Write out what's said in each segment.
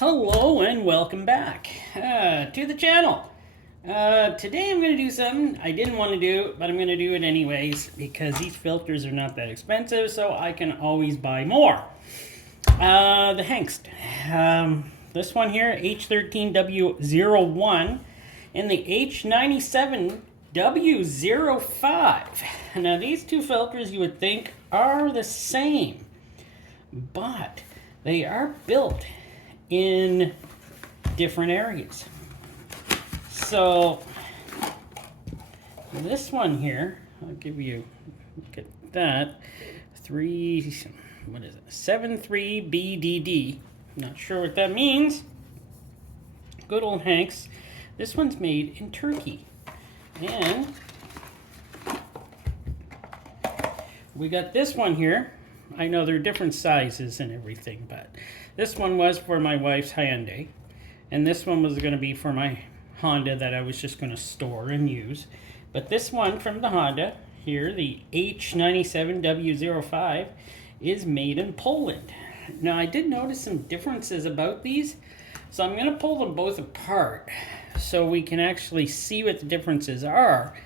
Hello and welcome back to the channel. Today I'm going to do something I didn't want to do, but I'm going to do it anyways because these filters are not that expensive, so I can always buy more. The Hengst. This one here, H13W01, and the H97W05. Now these two filters you would think are the same, but they are built in different areas. So this one here, I'll give you, look at that, 73BDD. Not sure what that means. Good old Hengst. This one's made in Turkey. And we got this one here. I know they're different sizes and everything, but this one was for my wife's Hyundai, and this one was going to be for my Honda that I was just going to store and use. But this one from the Honda here, the H97W05, is made in Poland. Now I did notice some differences about these, so I'm going to pull them both apart so we can actually see what the differences are.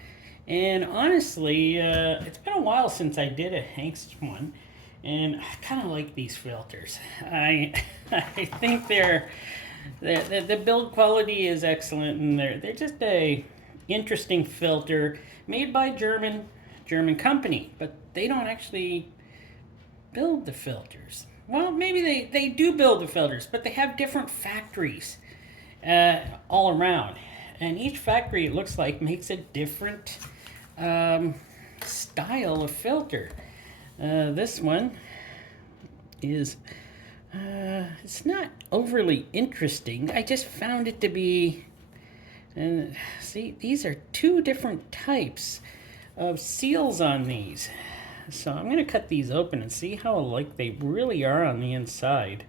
And honestly, it's been a while since I did a Hengst one, and I kind of like these filters. I think the build quality is excellent, and they're just a interesting filter made by German company, but they don't actually build the filters. Well, maybe they do build the filters, but they have different factories all around, and each factory, it looks like, makes a different style of filter. This one is it's not overly interesting. I just found it to be, and see, these are two different types of seals on these. So I'm going to cut these open and see how alike they really are on the inside.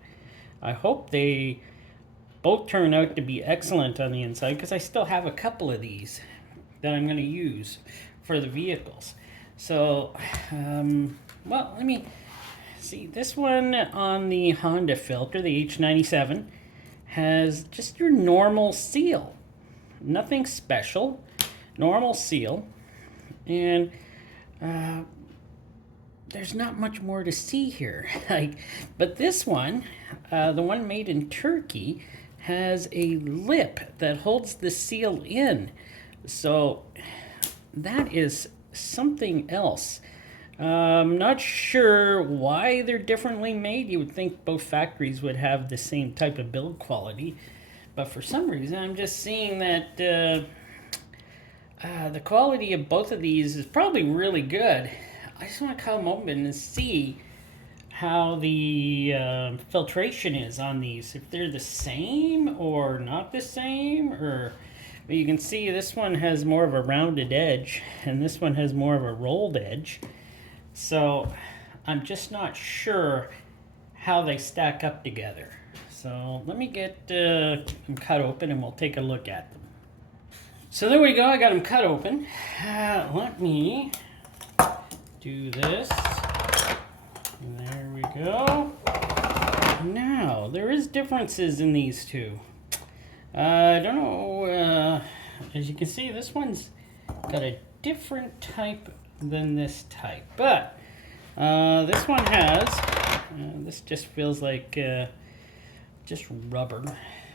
I hope they both turn out to be excellent on the inside, because I still have a couple of these that I'm going to use for the vehicles. So, well, let me see. This one on the Honda filter, the H97, has just your normal seal. Nothing special. Normal seal. And there's not much more to see here. But this one, the one made in Turkey, has a lip that holds the seal in. So that is something else. I'm not sure why they're differently made. You would think both factories would have the same type of build quality, but for some reason I'm just seeing that the quality of both of these is probably really good. I just want to come open and see how the filtration is on these, if they're the same or not the same, or but you can see this one has more of a rounded edge and this one has more of a rolled edge. So I'm just not sure how they stack up together. So let me get them cut open and we'll take a look at them. So there we go, I got them cut open. Let me do this. There we go. Now, there is differences in these two. I don't know, as you can see, this one's got a different type than this type, but this one has, this just feels like just rubber.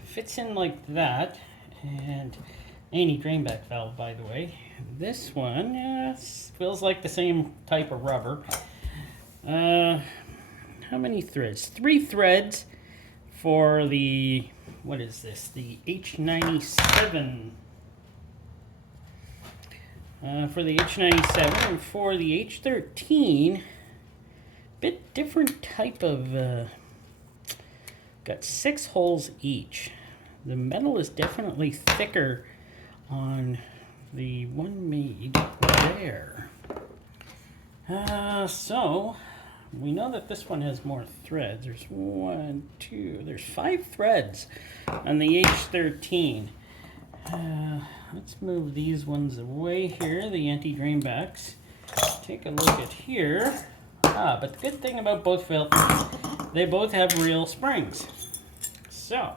Fits in like that, and anti-drainback valve, by the way. This one feels like the same type of rubber. How many threads? 3 threads for the, what is this? The H97. For the H97, and for the H13, bit different type of, got 6 holes each. The metal is definitely thicker on the one made there. So we know that this one has more threads. There's 1, 2, there's 5 threads on the H13. Let's move these ones away here, the anti-drainbacks. Take a look at here. But the good thing about both filters, they both have real springs. So,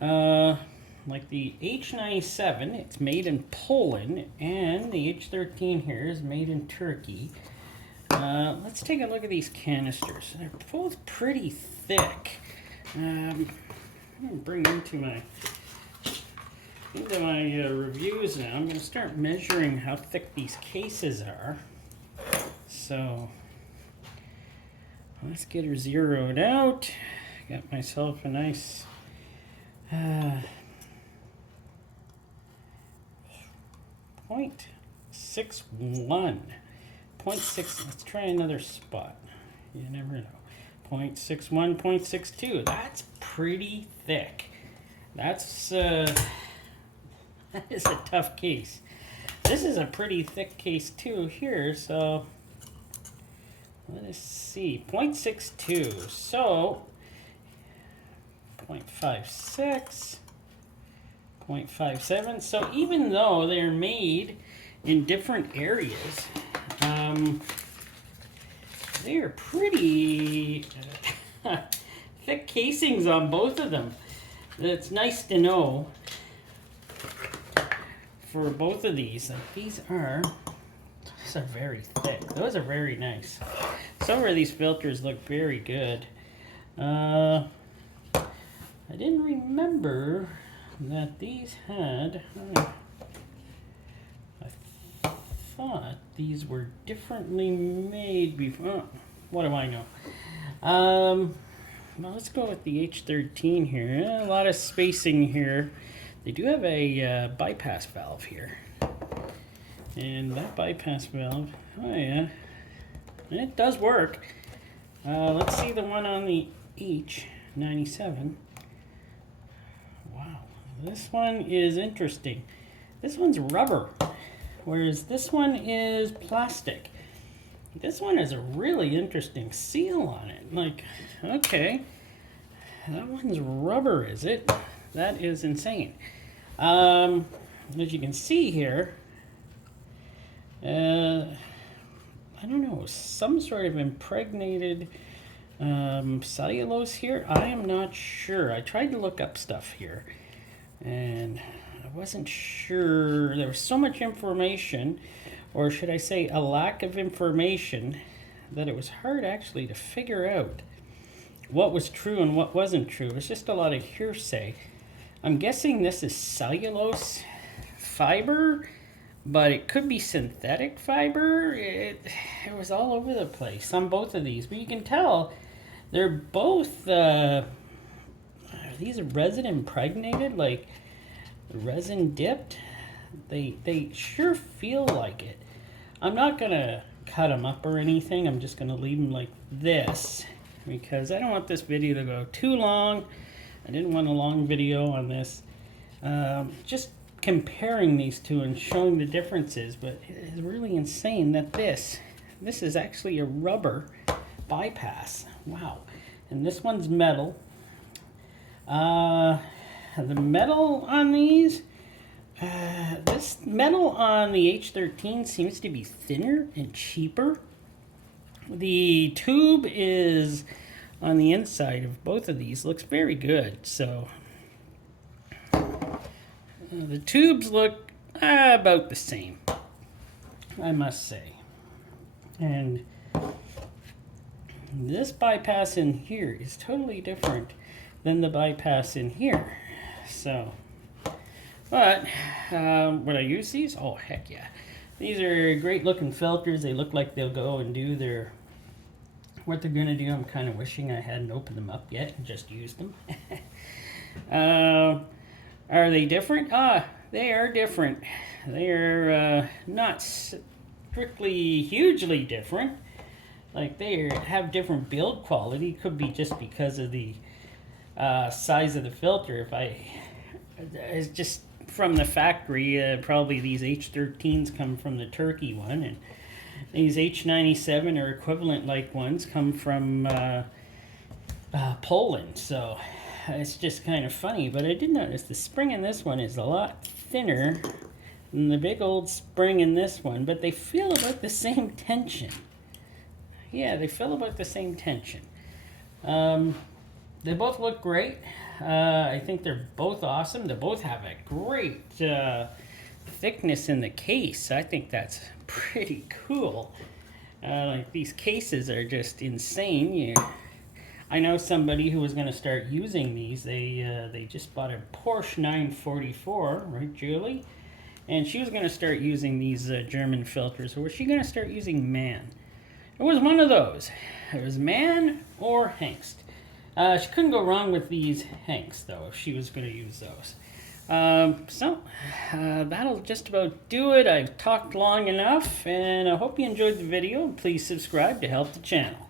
like the H97, it's made in Poland, and the H13 here is made in Turkey. Let's take a look at these canisters. They're both pretty thick. I'm going to bring into my reviews now. I'm going to start measuring how thick these cases are. So let's get her zeroed out. Got myself a nice 0.61. 0.6. Let's try another spot. You never know. 0.61, 0.62. That's pretty thick. That's that is a tough case. This is a pretty thick case too here. So let us see. 0.62. So 0.56. 0.57. So even though they're made in different areas, they're pretty thick casings on both of them. That's nice to know for both of these. Like these are very thick. Those are very nice. Some of these filters look very good. I didn't remember that these had. I thought these were differently made before. What do I know? Well, let's go with the H13 here. A lot of spacing here. They do have a bypass valve here. And that bypass valve, oh yeah, it does work. Let's see the one on the H97. Wow, this one is interesting. This one's rubber, whereas this one is plastic. This one has a really interesting seal on it. Like, okay, that one's rubber, is it? That is insane. As you can see here, I don't know, some sort of impregnated cellulose here. I am not sure. I tried to look up stuff here, and I wasn't sure. There was so much information, or should I say a lack of information, that it was hard actually to figure out what was true and what wasn't true. It was just a lot of hearsay. I'm guessing this is cellulose fiber, but it could be synthetic fiber. It was all over the place on both of these, but you can tell they're both these are resin impregnated, like resin dipped. They sure feel like it. I'm not gonna cut them up or anything. I'm just gonna leave them like this because I don't want this video to go too long. I didn't want a long video on this. Just comparing these two and showing the differences, but it is really insane that this is actually a rubber bypass. Wow. And this one's metal. The metal on these, this metal on the H13 seems to be thinner and cheaper. The tube is on the inside of both of these, looks very good. So the tubes look about the same, I must say. And this bypass in here is totally different than the bypass in here. So, but would I use these? Oh, heck yeah. These are great looking filters. They look like they'll go and do what they're gonna do. I'm kind of wishing I hadn't opened them up yet and just used them. Are they different? They are different. They are not strictly hugely different. Like they have different build quality. Could be just because of the size of the filter. It's just from the factory. Probably these H13s come from the Turkey one, and these H97 or equivalent like ones come from Poland. So it's just kind of funny. But I did notice the spring in this one is a lot thinner than the big old spring in this one, but they feel about the same tension. Yeah, they feel about the same tension. They both look great. I think they're both awesome. They both have a great thickness in the case. I think that's pretty cool. Like these cases are just insane. I know somebody who was going to start using these. They just bought a Porsche 944, right, Julie? And she was going to start using these German filters. Or was she going to start using MAN? It was one of those. It was MAN or Hengst. She couldn't go wrong with these Hengst, though, if she was going to use those. That'll just about do it. I've talked long enough, and I hope you enjoyed the video. Please subscribe to help the channel.